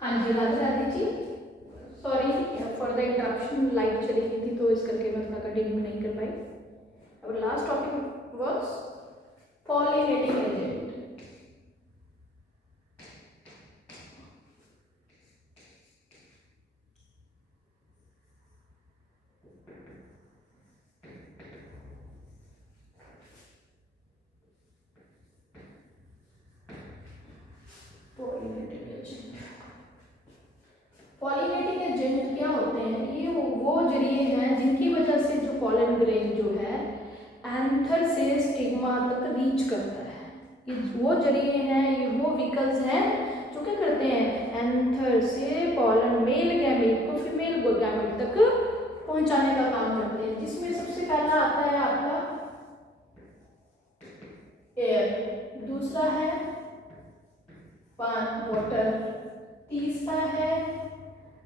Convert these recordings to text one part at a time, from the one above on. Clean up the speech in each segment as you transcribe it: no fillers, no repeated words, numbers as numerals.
हाँ जी, Radhe Radhe ji. Sorry for the interruption, light चली गई थी तो इस करके मैं थोड़ा कंटिन्यू नहीं कर पाई। अब last topic was pollinating agent. Pollinating agent, pollinating agent क्या होते हैं? ये वो जरिए हैं जिनकी वजह से जो पॉलन ग्रेन जो है एंथर से स्टिग्मा तक रीच करता है। ये वो जरिए हैं, ये वो व्हीकल्स हैं जो क्या करते हैं, एंथर से पॉलन मेल गैमेट को फीमेल गैमेट तक पहुंचाने का काम करते हैं। जिसमें सबसे पहला आता है आपका एयर, दूसरा है वाटर, तीसरा है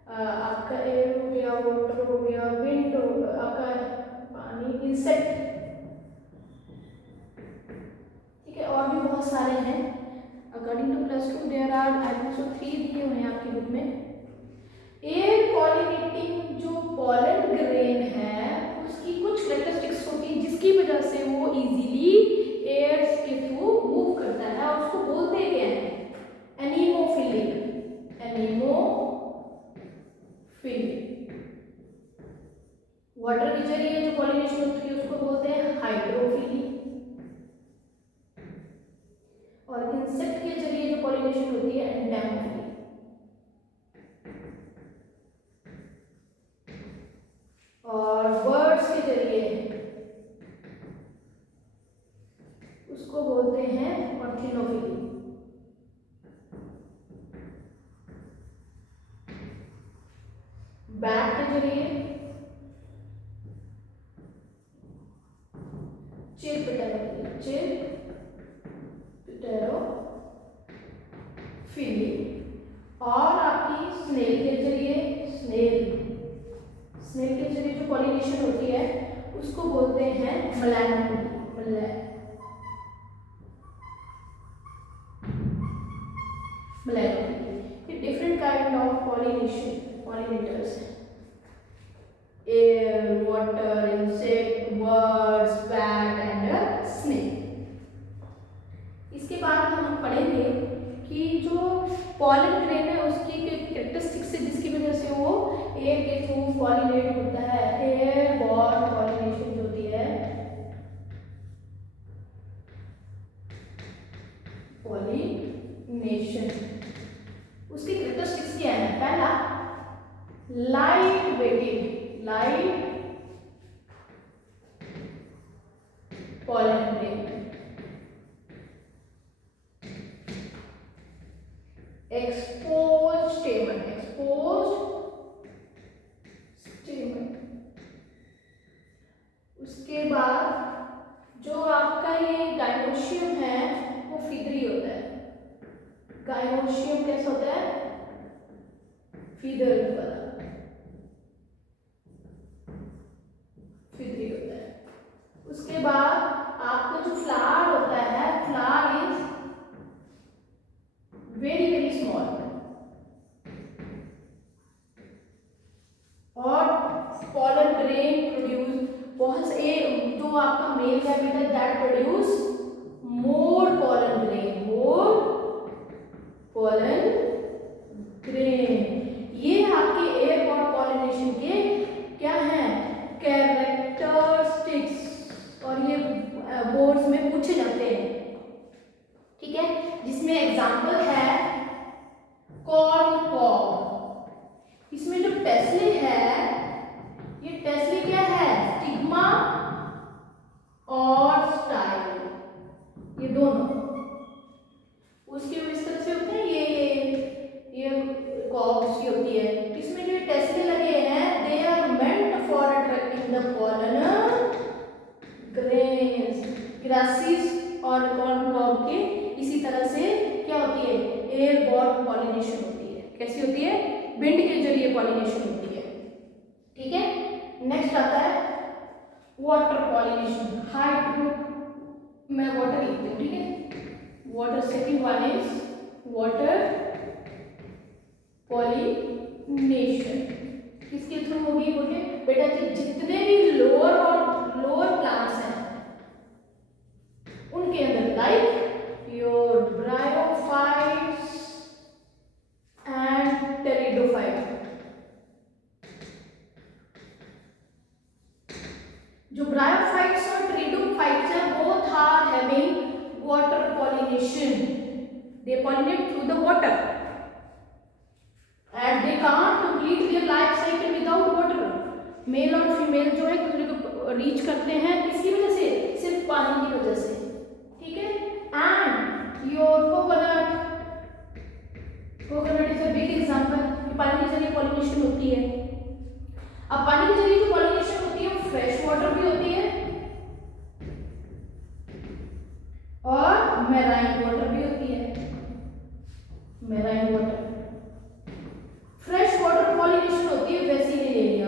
आपका एयर हो गया, वाटर हो गया, विंड आपका पानी, इंसेक्ट, ठीक है, और भी बहुत सारे हैं। According to +2 there are I think so 3 दिए हुए हैं आपकी बुक में। एयर पॉलिनेटिंग जो पॉलन ग्रेन है उसकी कुछ कैरेक्टरिस्टिक्स होती है जिसकी वजह से वो इजीली एयर के थ्रू मूव करता है और उसको बोलते क्या है, एनीमोफिलिक। वाटर के जरिए जो पॉलिनेशन होती है उसको बोलते हैं हाइड्रोफिली, और इंसेक्ट के जरिए जो पॉलिनेशन होती है एंडेमोफिली। और बर्ड्स के जरिए उसको बोलते हैं ऑर्थिनोफिली। बैट के जरिए चिरपिटेरोफिली, और आपकी स्नेल के जरिए स्नेल के जरिए जो पॉलिनेशन होती है उसको बोलते हैं melanophily. Different kind of pollinators, air, water, insect, birds, bat and snake. इसके बाद हम पढ़ेंगे कि जो पॉलन ग्रेन है उसकी कैरेक्टरिस्टिक्स है जिसकी वजह से वो एयर के थ्रू पॉलिनेट होता है। एयर बॉर्न पॉलिनेशन जो होती है, पॉलिनेशन, उसकी कैरेक्टरिस्टिक्स क्या है? पहला, light weighted pollen grain, exposed stamen, उसके बाद जो आपका ये गाइनोशियम है वो फीदरी होता है। गाइनोशियम कैसा होता है? फीदर वाला, फीदरी होता है। उसके बाद आपका जो फ्लावर होता है, flower is very very small, और पॉलन ग्रेन प्रोड्यूस बहुत से, जो आपका मेल गैमेट है that produce more pollen grain. ये आपके एयरबॉर्न पॉलिनेशन के क्या हैं, कैरेक्टरिस्टिक्स, और ये बोर्ड्स में पूछे जाते हैं, ठीक है। जिसमें एग्जांपल है कॉर्न कॉब। इसमें जो टेस्ले है, ये टेस्ले क्या है, स्टिग्मा और स्टाइल, ये दोनों उसके इस तरह से होते हैं। ये कॉब्स की होती है। इसमें जो टेस्ले लगे हैं they are meant for attracting the pollen grains. Grasses और कॉर्न कॉब के इसी तरह से क्या होती है, एयरबॉर्न पॉलिनेशन होती है। कैसी होती है? विंड के जरिए पॉलिनेशन होती है, ठीक है। नेक्स्ट आता है वाटर पॉलिनेशन। मैं वाटर लिखती हूँ, ठीक है। Water, second one is water pollination किसके थ्रू होगी बेटा जी? जितने भी लोअर प्लांट्स हैं उनके अंदर, like your bryophytes and pteridophyte. जो ब्रायोफाइट्स और टेरिडोफाइट्स हैं both are having water pollination, they pollinate through the water and they can't complete their life cycle without water। Male और फीमेल जो है दूसरे को रीच करते हैं इसकी वजह से, सिर्फ पानी की वजह से, ठीक है। And your coconut is a big example कि पानी के जरिए पॉलिनेशन होती है। अब पानी के जरिए जो पॉलिनेशन होती है फ्रेश वाटर भी होती है और मैराइन वाटर भी होती है। Marine water, fresh water pollination होती है वेसिलिनेरिया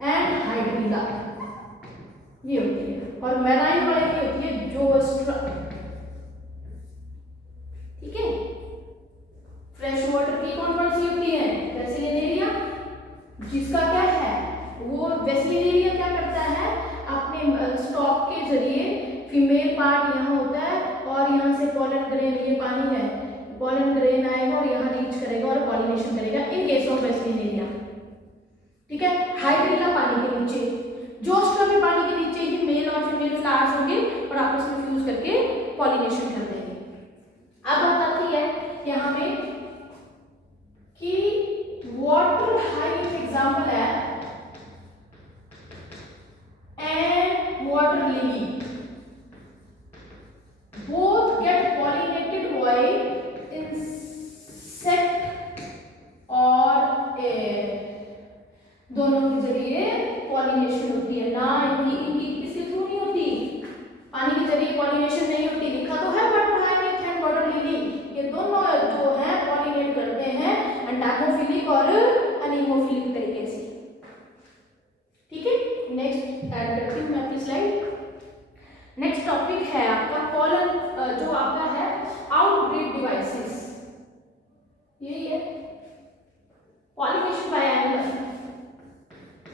एंड हाइड्रिला, ये होती है। और मैराइन वाले की होती है जोस्ट्रा, ठीक है। फ्रेश वाटर की कौन कौन सी होती है? वेसिलिनेरिया, जिसका क्या है वो वेसिलिनेरिया क्या करता है अपने स्टॉक के जरिए, फीमेल पार्ट यहाँ होता है और यहाँ से पॉलन ग्रेन, ये पानी है, पॉलन ग्रेन आएगा और यहाँ रीच करेगा और पॉलिनेशन करेगा इन केस ऑफ वेसिलिनेरिया, ठीक है। हाइड्रिला पानी के नीचे, जोस्ट्रा भी पानी के नीचे ही मेल और फीमेल फ्लावर्स होंगे और आपस में फ्यूज करके पॉलिनेशन कर देंगे। अब बात आती है यहाँ पे कि वाटर हाइट एग्जाम्पल है and water lily, both get pollinated by insect और air, दोनों के जरिए पॉलिनेशन होती है ना। इनकी किसके थ्रू नहीं होती? पानी के जरिए पॉलिनेशन नहीं होती। लिखा तो है water height and water lily, ये दोनों जो है पॉलिनेट करते हैं एंटागोफिलिक और अनीमोफिलिक तरीके से, ठीक है। नेक्स्ट ऐड करती हूँ मैं अपनी स्लाइड। नेक्स्ट टॉपिक है आपका पॉलन, जो आपका है आउटब्रीड डिवाइसेस, यही है pollination by animal,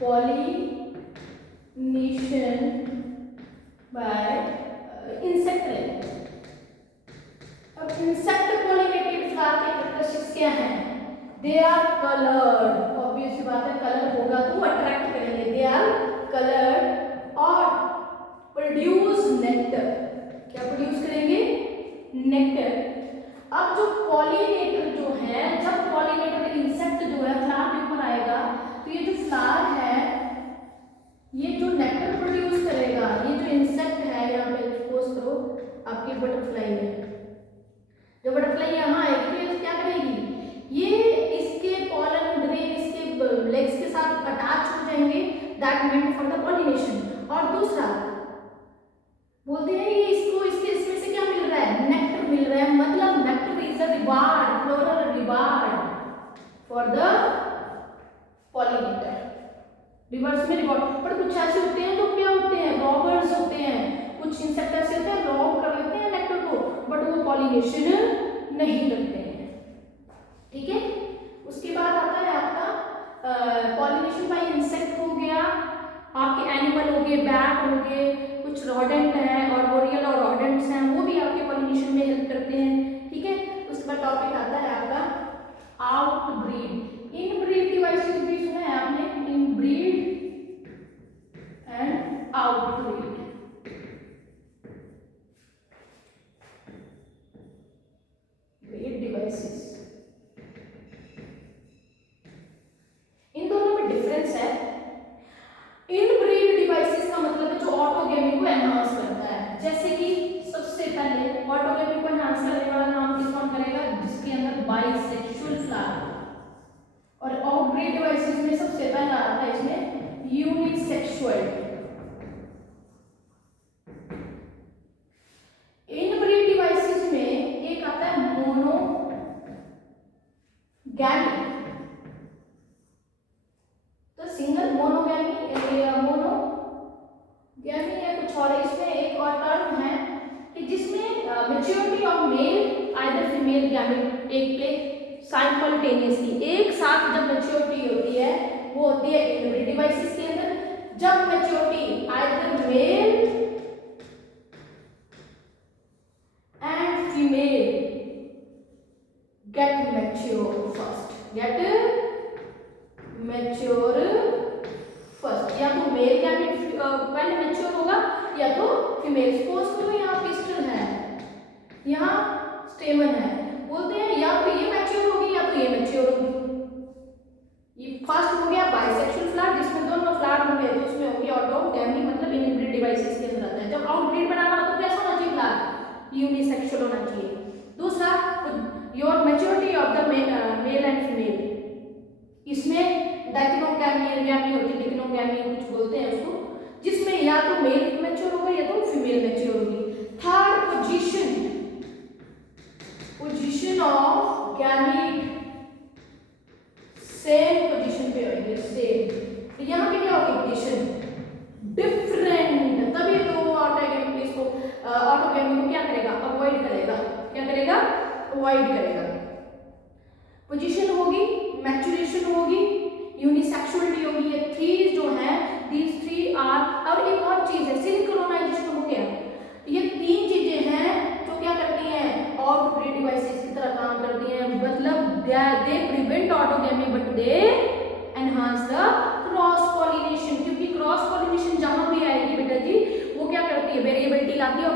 pollination by insect. अब इंसेक्ट पॉलिनेटेड फ्लावर के कैरेक्टरिस्टिक्स क्या हैं? दे आर कलर्ड, ऑब्वियस बात है कलर होगा तो अट्रैक्ट करेंगे। दे आर कलर्ड और प्रोड्यूस नेक्टर, क्या प्रोड्यूस करेंगे? नेक्टर। अब जो पॉलिनेटर जो है, जब पॉलिनेटर इंसेक्ट जो है फ्लावर के ऊपर आएगा तो ये जो फ्लावर है ये जो नेक्टर प्रोड्यूस करेगा, ये जो इंसेक्ट है, यहाँ पे सपोज करो आपकी बटरफ्लाई है, जो बटरफ्लाई यहाँ आएगी तो ये क्या करेगी? ये इसके पॉलन ग्रेन इसके लेग्स के साथ अटैच हो जाएंगे, that meant for the pollination. और दूसरा बोलते हैं ये इसको इसमें से क्या मिल रहा है? नेक्टर मिल रहा है, मतलब nectar is a reward, floral reward for the pollinator. Reverse में रिवॉर्ड, पर कुछ ऐसे होते हैं तो क्या होते हैं? रॉबर्स होते हैं, कुछ इंसेक्ट ऐसे होते हैं रॉब कर लेते हैं नेक्टर को, बट वो पॉलिनेशन नहीं करते हैं, ठीक है। उसके बाद आता है आपका पॉलिनेशन बाय इंसेक्ट हो गया, आपके एनिमल हो गए, बैट हो गए, कुछ रोडेंट है और ओरियल और रोडेंट्स हैं, वो भी आपके पॉलिनेशन में हेल्प करते हैं, ठीक है। उसके बाद टॉपिक आता है आपका आउटब्रीड। इनब्रीड डिवाइसेस भी सुना है आपने, इनब्रीड एंड आउटब्रीड। ब्रीड डिवाइसेस, इन दोनों में डिफरेंस है। इनब्रीड डिवाइसेस का मतलब है जो ऑटोगेमी को एनहांस करता है, जैसे कि सबसे पहले ऑटोगेमी को एनहांस करने वाला नाम कौन करेगा? जिसके अंदर बाइसेक्सुअल फ्लावर। और आउटब्रीड डिवाइसेस में सबसे पहला आता है इसमें यूनिसेक्सुअल। इनब्रीड डिवाइसेस में एक आता है मोनोगैमी, तो सिंगल मोनोगैमी या कुछ और। इसमें एक और टर्म है कि जिसमें maturity of male either female gamete take place simultaneously, एक साथ जब मैच्योरिटी होती है वो होती है इन डिवाइसेस के अंदर। जब maturity either male and female get mature first, get mature first, या तो मेल गैमेट पहले मैच्योर होगा या तो फीमेल। सपोज करो यहाँ पिस्टल है, यहाँ स्टेमन है, बोलते हैं या तो ये मैच्योर होगी या तो ये मैच्योर होगी। ये फर्स्ट हो गया बाइसेक्सुअल फ्लावर, जिसमें दोनों फ्लावर होंगे तो उसमें होगी ऑटोगैमी, मतलब इनब्रीड डिवाइसेस के अंदर आता है। जब आउटब्रीड बनाना हो तो कैसा होना चाहिए फ्लावर, यूनिसेक्सुअल होना चाहिए। दूसरा your maturity of the mail and female, इसमें डाइकोटोगैमी होती है, डिकोटोगैमी कुछ बोलते हैं उसको, जिसमें या तो मेल मैच्योर होगा या तो फीमेल मैच्योर होगी। Third position of gamete same position पे होगी, सेम। तो यहाँ पे क्या होगी पोजीशन डिफरेंट, तभी तो ऑटोगैमी इसको ऑटोगैमी को क्या करेगा, अवॉइड करेगा, क्या करेगा, अवॉइड करेगा। पोजीशन होगी, मैच्योरेशन होगी, यूनिसेक्सुअलिटी होगी, ये थ्री जो है दीज थ्री आर। और एक और चीज है सिंक्रोनाइजेशन हो गया, ये तीन चीजें हैं जो क्या करती हैं, आउटब्रीड डिवाइसेस की तरह काम करती हैं, मतलब they prevent autogamy but they enhance the cross pollination, क्योंकि क्रॉस पॉलिनेशन जहां भी आएगी बेटा जी वो क्या करती है, वेरिएबिलिटी लाती है, और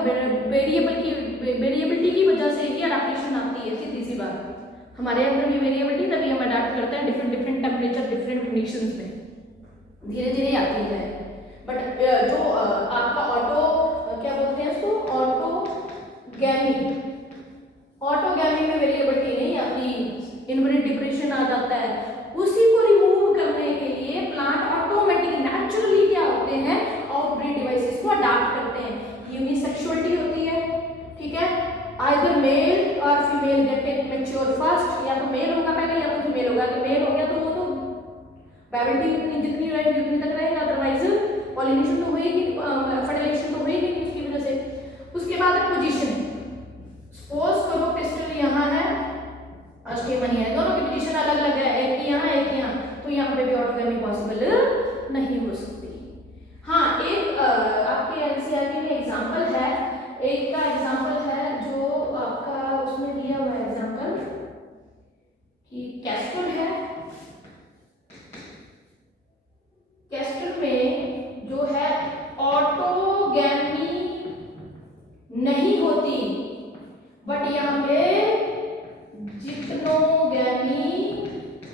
वेरिएबिलिटी की वजह से ही अडैप्टेशन आती है। सीधी सी बात, हमारे अंदर भी वेरिएबिलिटी, तभी हम अडैप्ट करते हैं डिफरेंट टेम्परेचर डिफरेंट कंडीशंस में, धीरे धीरे आती है। बट जो आपका क्या बोलते हैं उसको, ऑटोगैमी में वेरिएबिलिटी नहीं आती, इनब्रीड डिप्रेशन आ जाता है। उसी को रिमूव करने के लिए प्लांट ऑटोमेटिक नेचुरली क्या होते हैं, आउटब्रीड डिवाइसेस को अडॉप्ट करते हैं। यूनिसेक्सुअलिटी होती है, ठीक है, आइदर मेल और फीमेल गेट मैच्योर फर्स्ट, या तो मेल होगा पहले या तो फीमेल होगा। अगर मेल हो गया तो वो तो वेरिएबिलिटी जितनी रहेगी उतनी तक रहेगा, अदरवाइज पॉलिनेशन तो होएगी, फर्टिलाइजेशन तो होएगी नहीं उसकी वजह से। उसके बाद पोजीशन, सपोज करो पिस्टल यहाँ है और स्टेमन है, दोनों की पोजीशन अलग अलग है, एक यहाँ एक यहाँ, तो यहाँ पे भी ऑटोगैमी पॉसिबल नहीं हो सकती। हाँ, एक आपके एनसीईआरटी में एग्जांपल है, एक का एग्जांपल है जो आपका उसमें दिया हुआ है एग्जांपल कि कैस्टर है, कैस्टर में जो है ऑटोगैमी नहीं होती, बट यहाँ पे जिप्नोगैमी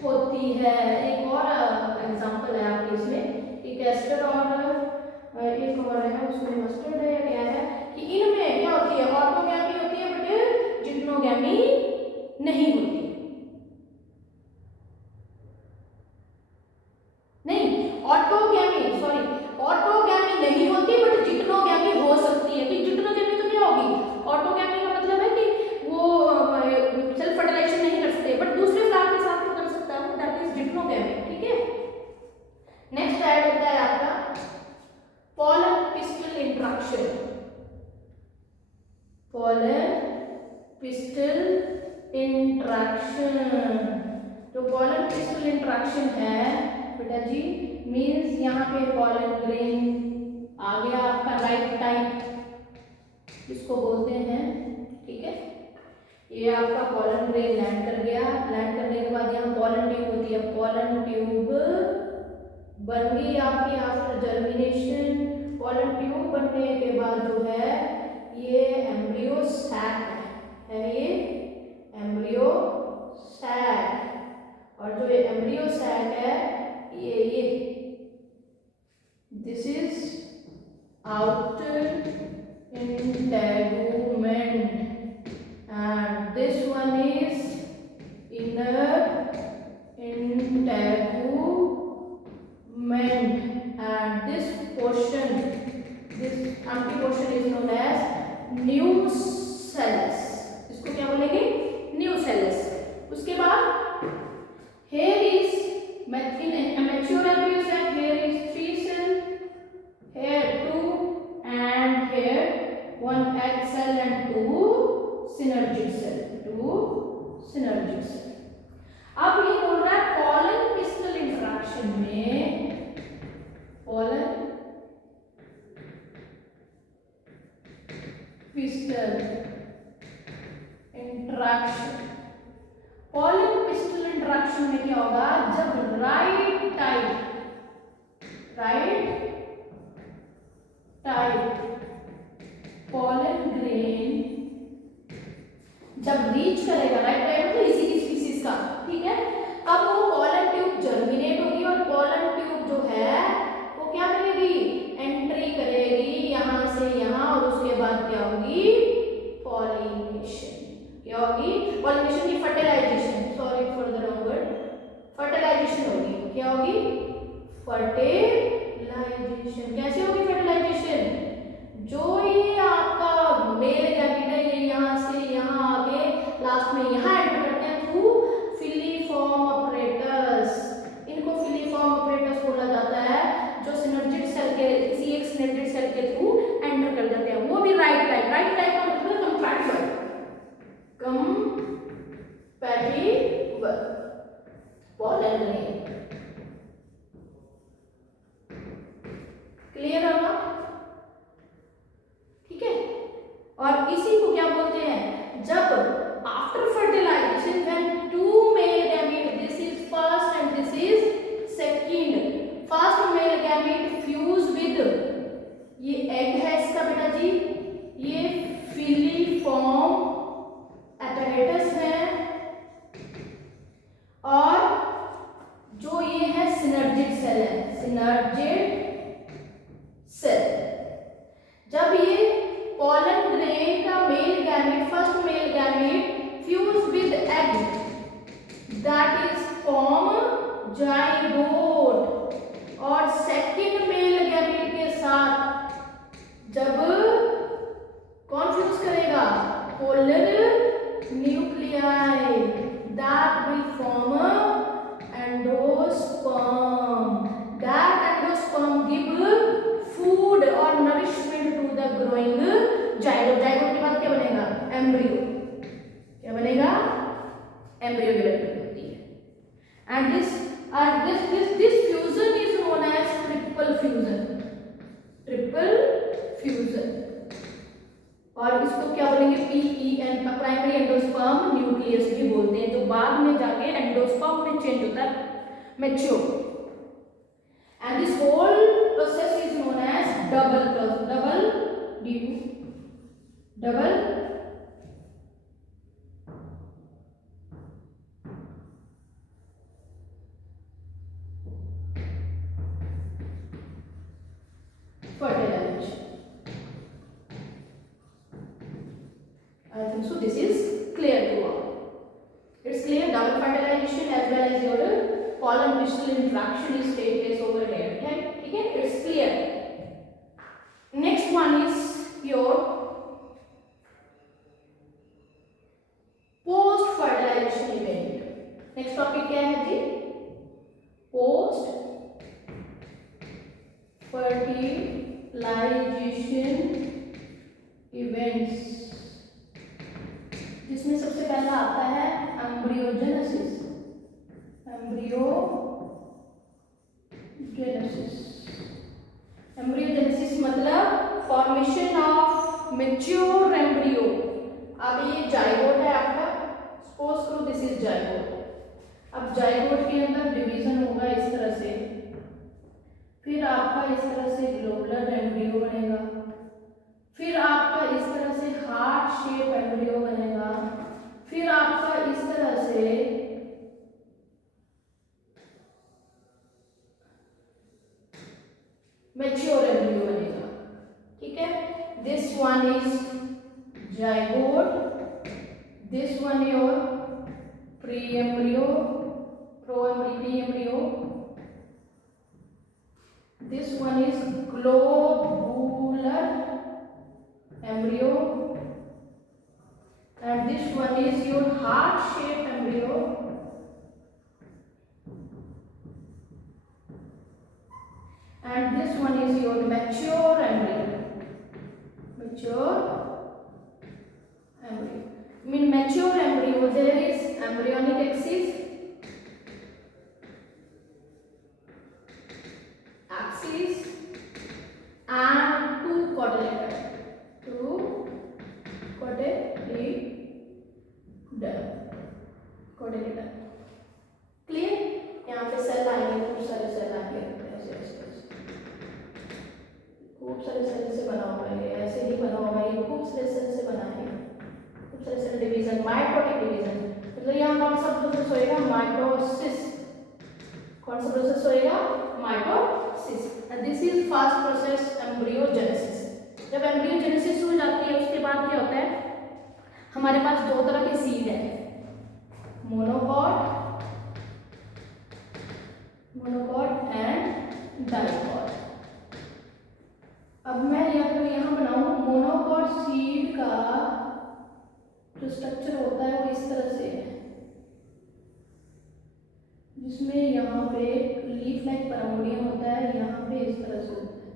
होती है। एक और एग्जांपल है आपके इसमें कि कैस्टर और एक और है उसमें मस्टर्ड है या क्या है, कि इनमें क्या होती है, ऑटोगैमी होती है बट जिप्नोगैमी नहीं होती। नहीं, ऑटोगैमी नहीं होती बट जिप्नोगैमी हो सकती है। तो जिप्नोगैमी तो क्या होगी, ऑटोगैमी का मतलब है कि वो सेल्फ फर्टिलाइजेशन नहीं कर सकते, बट दूसरे फ्लावर के साथ तो कर सकता है, दैट इज जिप्नोगैमी, ठीक है। नेक्स्ट ऐड होता है आपका pollen pistil interaction, pollen pistil interaction। जो pollen pistil interaction है बेटा जी, मीन्स यहाँ पे pollen grain आ गया आपका राइट टाइप इसको बोलते हैं, ठीक है। ये आपका pollen grain लैंड कर गया, लैंड करने के बाद यहाँ pollen tube होती है, pollen tube बन गई आपकी आफ्टर जर्मिनेशन। pollen tube बनने के बाद जो है ये एम्ब्रियो सैक है ये एम्ब्रियो सैक, और जो ये एम्ब्रियो सैक है ये this is outer integument and this one is inner integument, and this empty portion is known as nucellus। इसको क्या बोलेंगे, nucellus। उसके बाद here is mature embryo sac, here is 3 cell, here 2 and here 1 egg cell and 2 synergic cell, 2 synergids. अब ये बोल रहा है पॉलन पिस्टल इंटरेक्शन में, pollen pistol interaction, pollen pistol interaction में क्या होगा, जब राइट टाइप पॉलन ग्रेन जब रीच करेगा, राइट टाइप मतलब इसी स्पीसीज का, ठीक है, अब वो पॉलन ट्यूब जर्मिनेट होगी और पॉलन ट्यूब जो है वो क्या करेगी, एंट्री करेगी यहां से यहां, और उसके बाद क्या होगी, पॉलिनेशन। क्या होगी, पॉलिनेशन की fertilization, sorry for the wrong word, fertilization होगी। क्या होगी, फर्टिलाइजेशन। कैसे होगी फर्टिलाइजेशन, जो ये आपका मेल गैमीट है ये यहाँ से यहाँ आके लास्ट में यहाँ एंटर करते हैं थ्रू फिलीफॉर्म अपरेटस। इनको फिलीफॉर्म अपरेटस बोला जाता है, जो सिनर्जिड सेल के, किसी एक सिनर्जिड सेल के थ्रू एंटर कर जाते हैं, वो भी राइट टाइप का मतलब कंपैटिबल पॉलन ग्रेन। क्लियर होगा, ठीक है। और इसी को क्या बोलते हैं, जब after fertilization when two male gamete, this is first and this is second, first male gamete fuse with, ये एग है इसका बेटा जी, ये फिलीफॉर्म एपेरेटस है, और जो ये है सिनर्जिड सेल है, सिनर्जिड सेल। जब ये पॉलन ग्रेन का male gamete, first male gamete fuse with egg, that is form zygote, और सेकंड मेल गैमीट के साथ जब कौन फ्यूज करेगा, polar nuclei, that will form endosperm, that endosperm give food और nourishment to the growing zygote. Zygote के बाद क्या बनेगा, एम्ब्रियो। क्या बनेगा, एम्ब्रियो डेवलपमेंट होती है। And this fusion is known as triple fusion, triple fusion. और इसको क्या बोलेंगे, PEN, प्राइमरी एंडोस्पर्म न्यूक्लियस भी बोलते हैं, जो बाद में जाके एंडोस्पर्म में चेंज होता है, mature. And this whole process is known as double fertilization. I think so this is clear to all. It's clear, double fertilization as well as your pollen crystal interaction is take place over here. Okay, it's clear. Next one is your post fertilization event. Next topic क्या है जी, post fertilization events, जिसमें सबसे पहला आता है embryogenesis. Embryogenesis मतलब formation of mature embryo. अब ये जाइगोट है आपका, सपोज करो दिस इज जाइगोट। अब जाइगोट के अंदर डिवीजन होगा इस तरह से, फिर आपका इस तरह से ग्लोबुलर एम्ब्रियो बनेगा, फिर आपका इस तरह से हार्ट शेप एम्ब्रियो बनेगा, फिर आपका इस तरह से मैच्योर एम्ब्रियो बनेगा, ठीक है। This one is zygote, this one your pre embryo, pre embryo, this one is globular embryo, and this one is your heart shaped embryo, and this one is your mature embryo. Mature embryo. In mature embryo there is embryonic axis, and two cotyledons. Clear? यहाँ पे cell आएंगे, खूब सारे cell आएंगे, ऐसे ऐसे ऐसे खूब सारे सेल से बना हुआ है, ऐसे नहीं बना हुआ है, ये खूब सारे सेल से बना है, खूब सारे सेल डिवीजन, माइटोटिक डिवीजन। मतलब यहाँ कौन सा प्रोसेस होएगा? माइटोसिस। कौन सा प्रोसेस होएगा? Mitosis. And this is first process embryogenesis. जब एम्ब्रियोजेनेसिस हो जाती है उसके बाद क्या होता है? हमारे पास दो तरह के सीड है, मोनोकॉट एंड डाइकॉट। अब मैं यहाँ बनाऊं मोनोकॉट सीड का जो स्ट्रक्चर होता है वो इस तरह से है, जिसमें यहाँ पे लीफ लाइक पराउंडियम होता है, यहाँ पे इस तरह से होता है।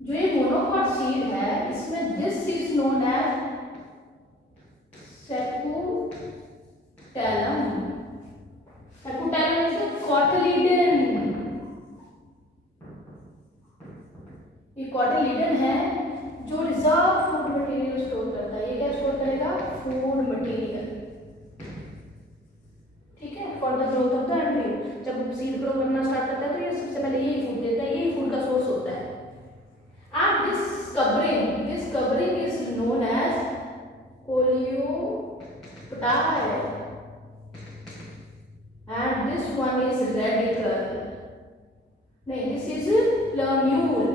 जो ये मोनोकॉट सीड है इसमें this is known as scutellum. Scutellum is the cotyledon. ये कॉटिलिडन है जो रिजर्व फूड मटेरियल स्टोर करता है। ये क्या स्टोर करेगा? Food material. ठीक है, for the growth of the embryo. जब सीड ग्रो करना स्टार्ट करता है तो ये सबसे पहले यही फूड देता है, यही फूड का सोर्स होता है। And this covering is known as coleoptile and this one is radicle. नहीं, दिस इज ल्यूम्यूल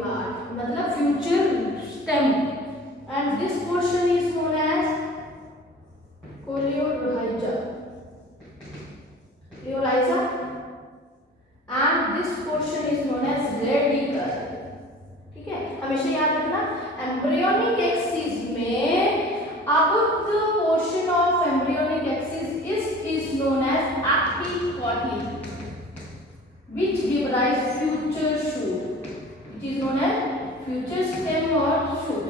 पार्ट, मतलब future stem. And this portion is known as coleorhiza and this portion is known as radicle. ठीक है, हमेशा याद रखना embryonic axis में अब the portion of embryonic axis is known as epicotyl which give rise future shoot, which is known as future stem or shoot.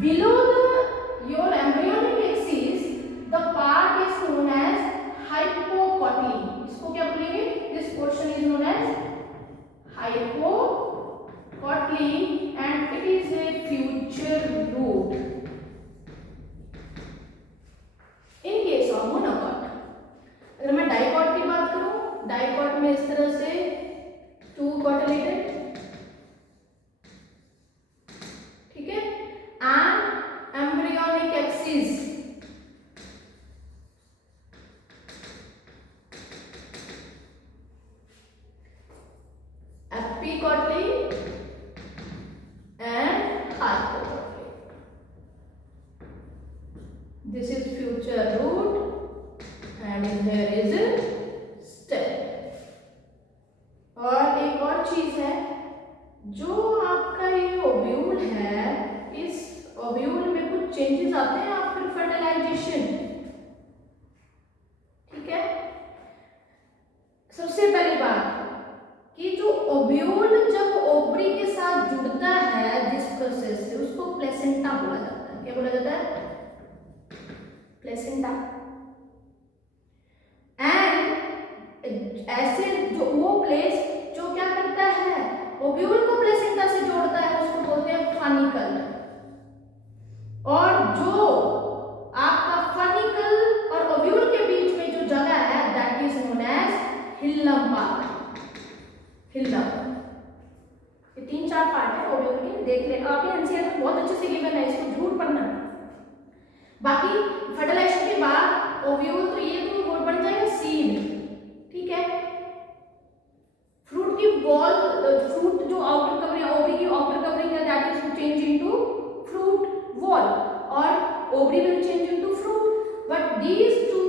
Below your embryonic axis the part is known as hypocotyl. इसको क्या बोलेंगे? this portion is known as hypocotyl and it is a future root in case of monocot. अगर मैं dicot की बात करूं, dicot में इस तरह से टू कॉटिलिडन, ठीक है, and embryonic axis epicotyl and hypocotyl. This is future root and here is stem। और एक और चीज है, जो आपका ये ओव्यूल है, इस ओव्यूल में कुछ चेंजेस आते हैं आफ्टर फर्टिलाइजेशन। ठीक है, सबसे पहली बात कि जो ओव्यूल जब ओवरी के साथ जुड़ता है जिस प्रोसेस से, उसको प्लेसेंटा बोला जाता है। क्या बोला जाता है? प्लेसेंटा। ऐसे जो वो प्लेस जो क्या करता है, ओव्यूल को प्लेसेंटा से जोड़ता है, उसको बोलते हैं फनिकल। और जो आपका फनिकल और ओव्यूल के बीच में जो जगह है that is known as hilum part. Hilum, ये 3-4 पार्ट है ओव्यूल के, देख ले आप, ये एनसीईआरटी में बहुत अच्छे से गिवन है, इसको जरूर पढ़ना। बाकी फर्टिलाइजेशन के बाद ओव्यूल तो ये तो बन जाएगा सीड। ठीक है, फ्रूट की वॉल, फ्रूट जो आउटर कवरिंग, ओवरी की आउटर कवरिंग है that is change into fruit wall, और ovary will change into fruit, but these two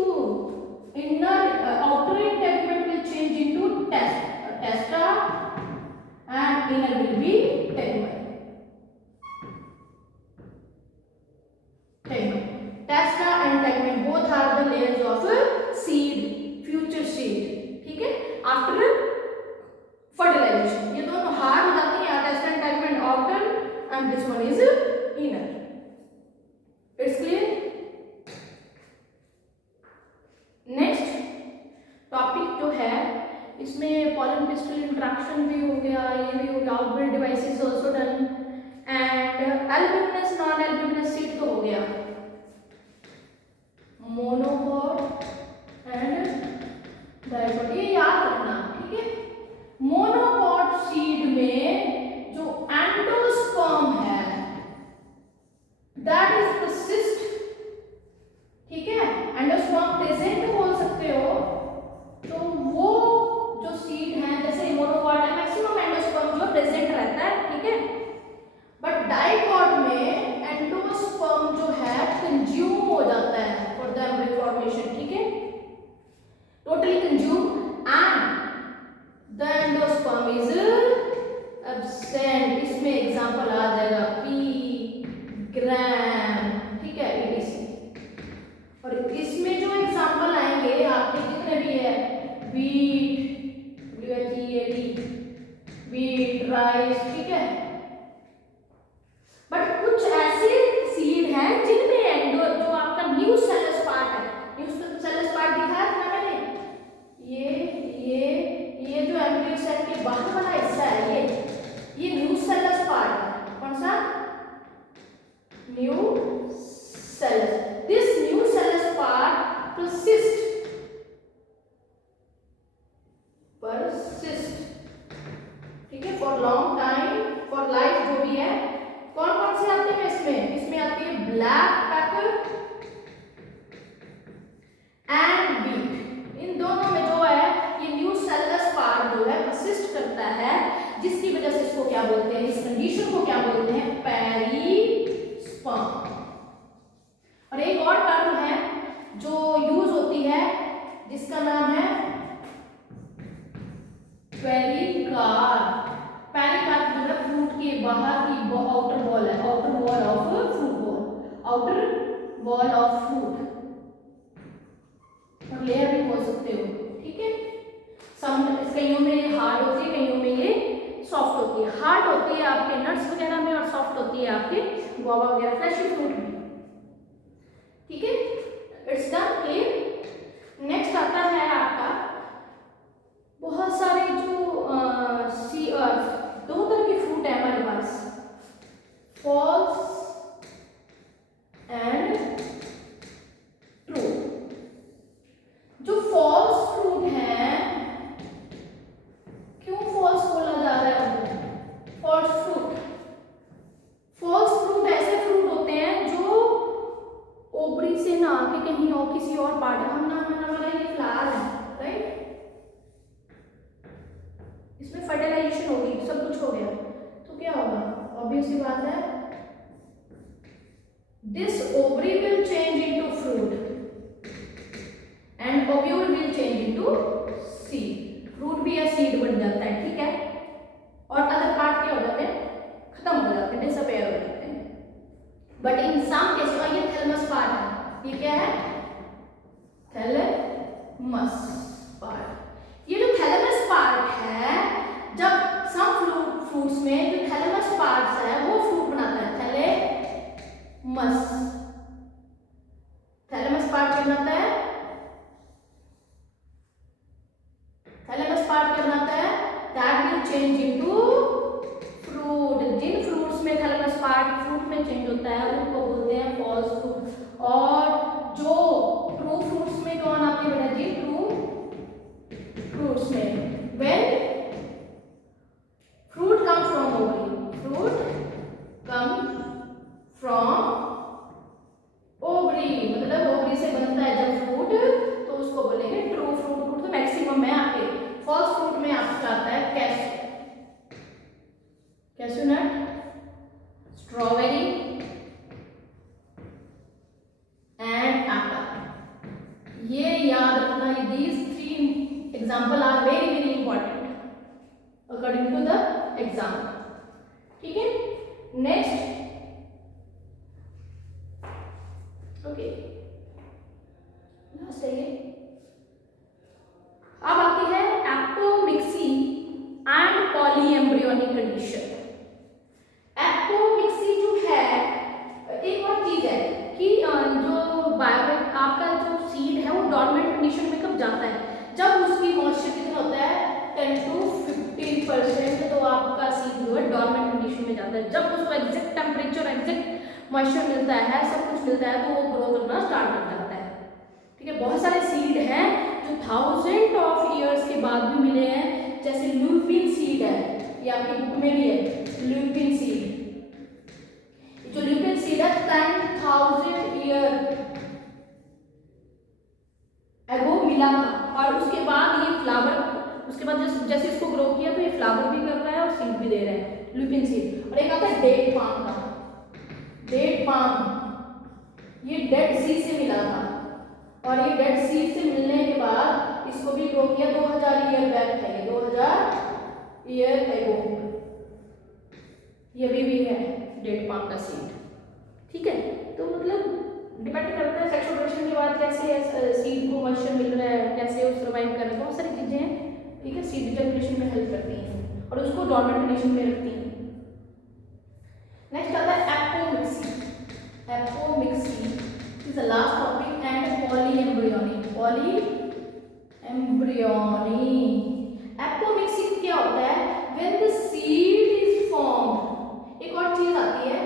inner outer integument will change into testa and inner will be tegmen. Testa and tegmen both are the layers of seed, future seed. ठीक है, after fertilisation ये दोनों hard हो जाती है, testa and tegmen outer and this one is inner. It's clear? Transcription भी हो गया, ये भी हो गया, outbreeding devices also done, and albuminous non albuminous seed तो हो गया, मोनोकॉट एंड डाइकोट, ये याद रखना, ठीक है। मोनोकॉट सीड में जो एंडोस्पर्म है दैट इज द सिस्ट, ठीक है, एंडोस्पर्म प्रेजेंट बोल सकते हो, तो वो जो सीड है जैसे मोनोकॉट है मैक्सिमम एंडोस्पर्म जो प्रेजेंट रहता है, ठीक है, बट डाइकॉट में एंडोस्पर्म जो है कंज्यूम हो जाता है फॉर द एम्ब्रियो फॉर्मेशन, ठीक है, totally consume and the endosperm is absent. इसमें एग्जांपल आ जाएगा पी, ग्राम, ठीक है, एबीसी। और इसमें जो एग्जांपल आएंगे आपके कितने भी है, वीट, वीट, राइस, ठीक है, बट कुछ ऐसे सीड हैं जिनमें एंडो जो आपका न्यू सेलस पार्ट है, न्यू सेलस पार्ट दिखाया था मैंने, ये जो एम्ब्रियो सेल के बाहर वाला हिस्सा है, ये न्यू सेलस पार्ट है, कौन सा, new cells, this new cells part persist, ठीक है, for long time, for life, जो भी है। कौन कौन से आते हैं इसमें आती है ब्लैक पेपर एंड वीट, इन दोनों में जो है ये न्यू सेलस पार्ट जो है परसिस्ट करता है, जिसकी वजह से इसको क्या बोलते हैं, इस कंडीशन को क्या बोलते हैं, पेरिस्पर्म। और एक और टर्म है जो यूज होती है जिसका नाम है पेरिकार्प। पेरिकार्प जो है फ्रूट के बाहर की आउटर वॉल है, outer wall of fruit ball, outer wall of fruit, और लेयर भी बोल सकते हो, ठीक है। कईयों में ये हार्ड होती है, कईयों में ये सॉफ्ट होती है। हार्ड होती है आपके नट्स वगैरह में और सॉफ्ट होती है आपके गुआवा वगैरह फ्रेश फ्रूट में, ठीक है। It's done, clear. नेक्स्ट आता है आपका बहुत सारे जो दो तरह के फ्रूट है हमारे पास, फॉल्स एंड ट्रू। जो फॉल्स फ्रूट है, क्यों फॉल्स बोला जा रहा है, फॉल्स फ्रूट ऐसे फ्रूट होते हैं जो ओवरी से ना आके कहीं और किसी और पार्ट, हम ना हमारा ये फ्लावर है, राइट, इसमें फर्टिलाइजेशन होगी, सब कुछ हो गया, तो क्या होगा, ऑब्वियस सी बात है, this ovary will change into fruit and ovule will change into seed, fruit भी या सीड बन जाता है, ठीक है, और अदर पार्ट क्या हो जाते हैं, खत्म हो जाते हैं, डिसअपेयर हो जाते हैं। बट इन सम केसेस, और ये थैलेमस पार्ट है, ये क्या है, थैलेमस पार्ट। ये जो थैलेमस पार्ट है, जब सम फ्रूट्स में जो थैलेमस पार्ट है वो फ्रूट बनाता है, थैलेमस पार्ट क्या बनाता है, थैलेमस पार्ट क्या बनाता है, that will change into fruit. जिन फ्रूट्स में थैलेमस पार्ट फ्रूट में चेंज होता है उनको बोलते हैं फॉल्स फ्रूट। और जो ट्रू फ्रूट्स में कौन आती है जी, ट्रू फ्रूट्स में when fruit come from ovary, fruit come from ovary, मतलब ओवरी से बनता है जब फ्रूट, तो उसको बोलेंगे ट्रू फ्रूट। फ्रूट तो मैक्सिमम है आपके, फॉल्स फ्रूट में आपका आता है cashew nut, strawberry and apple. ये याद रखना, these three example are very very important according to the exam, ठीक है। नेक्स्ट, ओके, लास्ट है ये। अब आती है एपोमिक्सी एंड पॉलीएम्ब्रियोनिक कंडीशन। एपोमिक्सी जो है, एक और चीज है कि जो आपका जो सीड है वो डॉर्मेंट कंडीशन में कब जाता है, जब उसकी मॉइस्चर कितना होता है, 10 to 15% है डॉर्मेंट कंडीशन में जाता है। जब उसको एग्जैक्ट टेम्परेचर, एग्जैक्ट मॉइस्चर मिलता है, सब कुछ मिलता है, तो वो ग्रो करना स्टार्ट कर जाता है। ठीक है, बहुत सारे सीड हैं जो 1000 ऑफ ईयर्स के बाद भी मिले हैं, जैसे लुपिन सीड है, ये आपकी बुक में भी है लुपिन सीड। जो लुपिन सीड है 10,000 ईयर एगो मिला था, और उसके बाद ये फ्लावर, उसके बाद जैसे इसको ग्रो किया तो ये फ्लावर भी कर रहा है और सीड भी दे रहा है, लुपिन सीड। और एक आता है डेट पाम का, डेट पाम ये डेड सी से मिला था, और ये डेड सी से मिलने के बाद इसको भी ग्रो किया 2000 ईयर बैक है, ये 2000 ईयर एगो ये भी है डेट पाम का सीड। ठीक है, तो मतलब डिपेंड करता है सेक्सुअल रिलेशन के बाद कैसे सीड को मॉइस्चर मिल रहा है, कैसे वो सर्वाइव कर रहा है, बहुत सारी चीजें हैं। ठीक है, सीड जनरेशन में हेल्प करती हैं और उसको डॉर्मेंट कंडीशन में रखती हैं। नेक्स्ट आता है apomixis. Apomixis is the last topic and polyembryony. Polyembryony apomixis क्या होता है? When the seed is formed. एक और चीज आती है,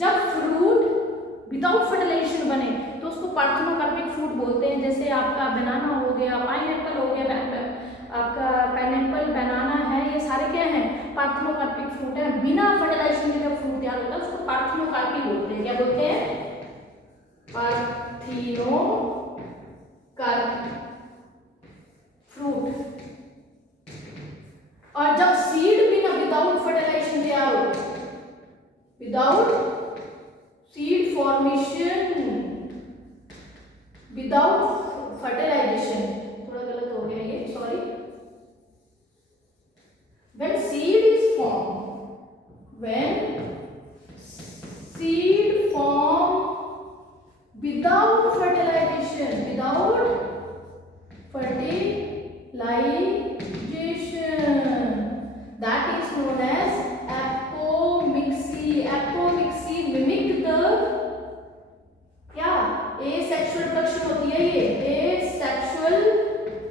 जब फ्रूट विदाउट फर्टिलाइजेशन बने तो उसको पार्थेनोकार्पिक फ्रूट बोलते हैं। जैसे आपका बनाना हो गया, पाइनएप्पल हो गया, आपका पाइनएप्पल, बनाना है, ये सारे क्या हैं? पार्थेनोकार्पिक फ्रूट है। बिना फर्टिलाइजेशन के जब फ्रूट तैयार होता है उसको पार्थेनोकार्पिक बोलते हैं। क्या बोलते हैं? Parthenocarpic fruit. और जब सीड बिना विदाउट फर्टिलाइजेशन तैयार हो, without seed formation, without fertilization, थोड़ा गलत हो गया ये, sorry. When seed is formed, when seed formed without fertilization, that is known as apomixy. Apomixy mimic the क्या? asexual reproduction होती है, ये asexual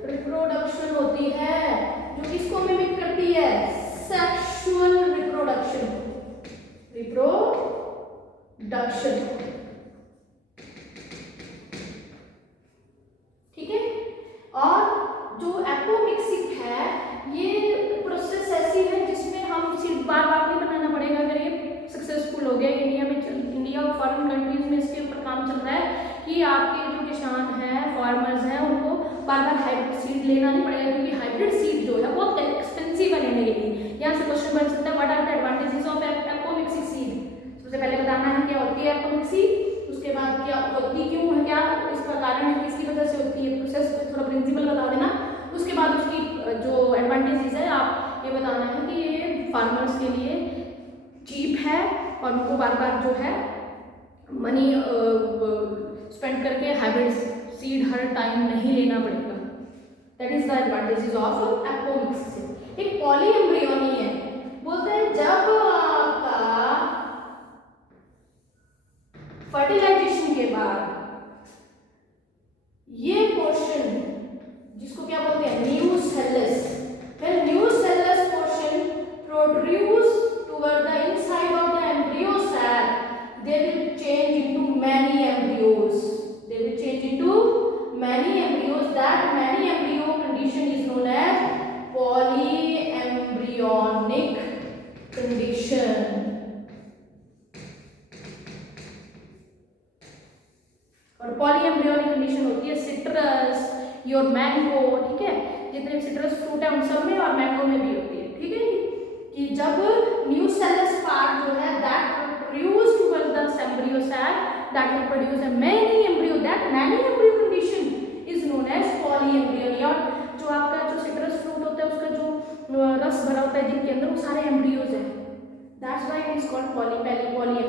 reproduction होती है, जो किसको मिमिक करती है? Sexual reproduction. ठीक है, और जो एपोमिक्सिक है ये प्रोसेस ऐसी है जिसमें हम सिर्फ बार बार नहीं बनाना पड़ेगा। अगर ये सक्सेसफुल हो गया इंडिया में, इंडिया और फॉरेन कंट्रीज में इसके ऊपर काम चल रहा है कि आपके जो किसान हैं, फार्मर्स हैं, उनको बार बार हाइब्रिड सीड लेना नहीं पड़ेगा, क्योंकि हाइब्रिड सीड जो है बहुत एक्सपेंसिव है लेने के लिए। यहाँ से क्वेश्चन बन सकता है, what are the advantages of apomixis seed. सबसे पहले बताना है क्या होती है एपोमिक्सी, उसके बाद क्या होती, क्यों है, क्या इसका कारण है, किसकी वजह से होती है, प्रोसेस थोड़ा प्रिंसिपल बता देना। उसके बाद उसकी जो एडवांटेजेस है आप ये बताना है कि ये फार्मर्स के लिए चीप है और उनको बार बार जो है मनी स्पेंड करके हाइब्रिड सीड हर टाइम नहीं लेना पड़ेगा। That is the advantages of apomixis. एक पॉलीएम्ब्रियोनी है, बोलते हैं जब आपका फर्टिलाइजेशन के बाद ये पोर्शन, जिसको क्या बोलते हैं? New cells. When new cells portion produce toward the inside of the embryo cell, they will change into many embryos. They will change into many embryos. That many embryo condition is known as polyembryonic condition. और पॉलीएम्ब्रियोनिक condition होती है citrus, your mango, ठीक है, जितने citrus fruit है उन सब में और मैंगो में भी होती है। ठीक है, कि जब न्यू सेल्स पार्ट जो है that produce towards the embryo cell, that will produce a many embryo, that many embryo condition is known as polyembryony. और जो आपका जो सिट्रस फ्रूट होता है उसका जो रस भरा होता है जिनके अंदर वो सारे एम्ब्रियोज हैं, that's why it is called polyembryony.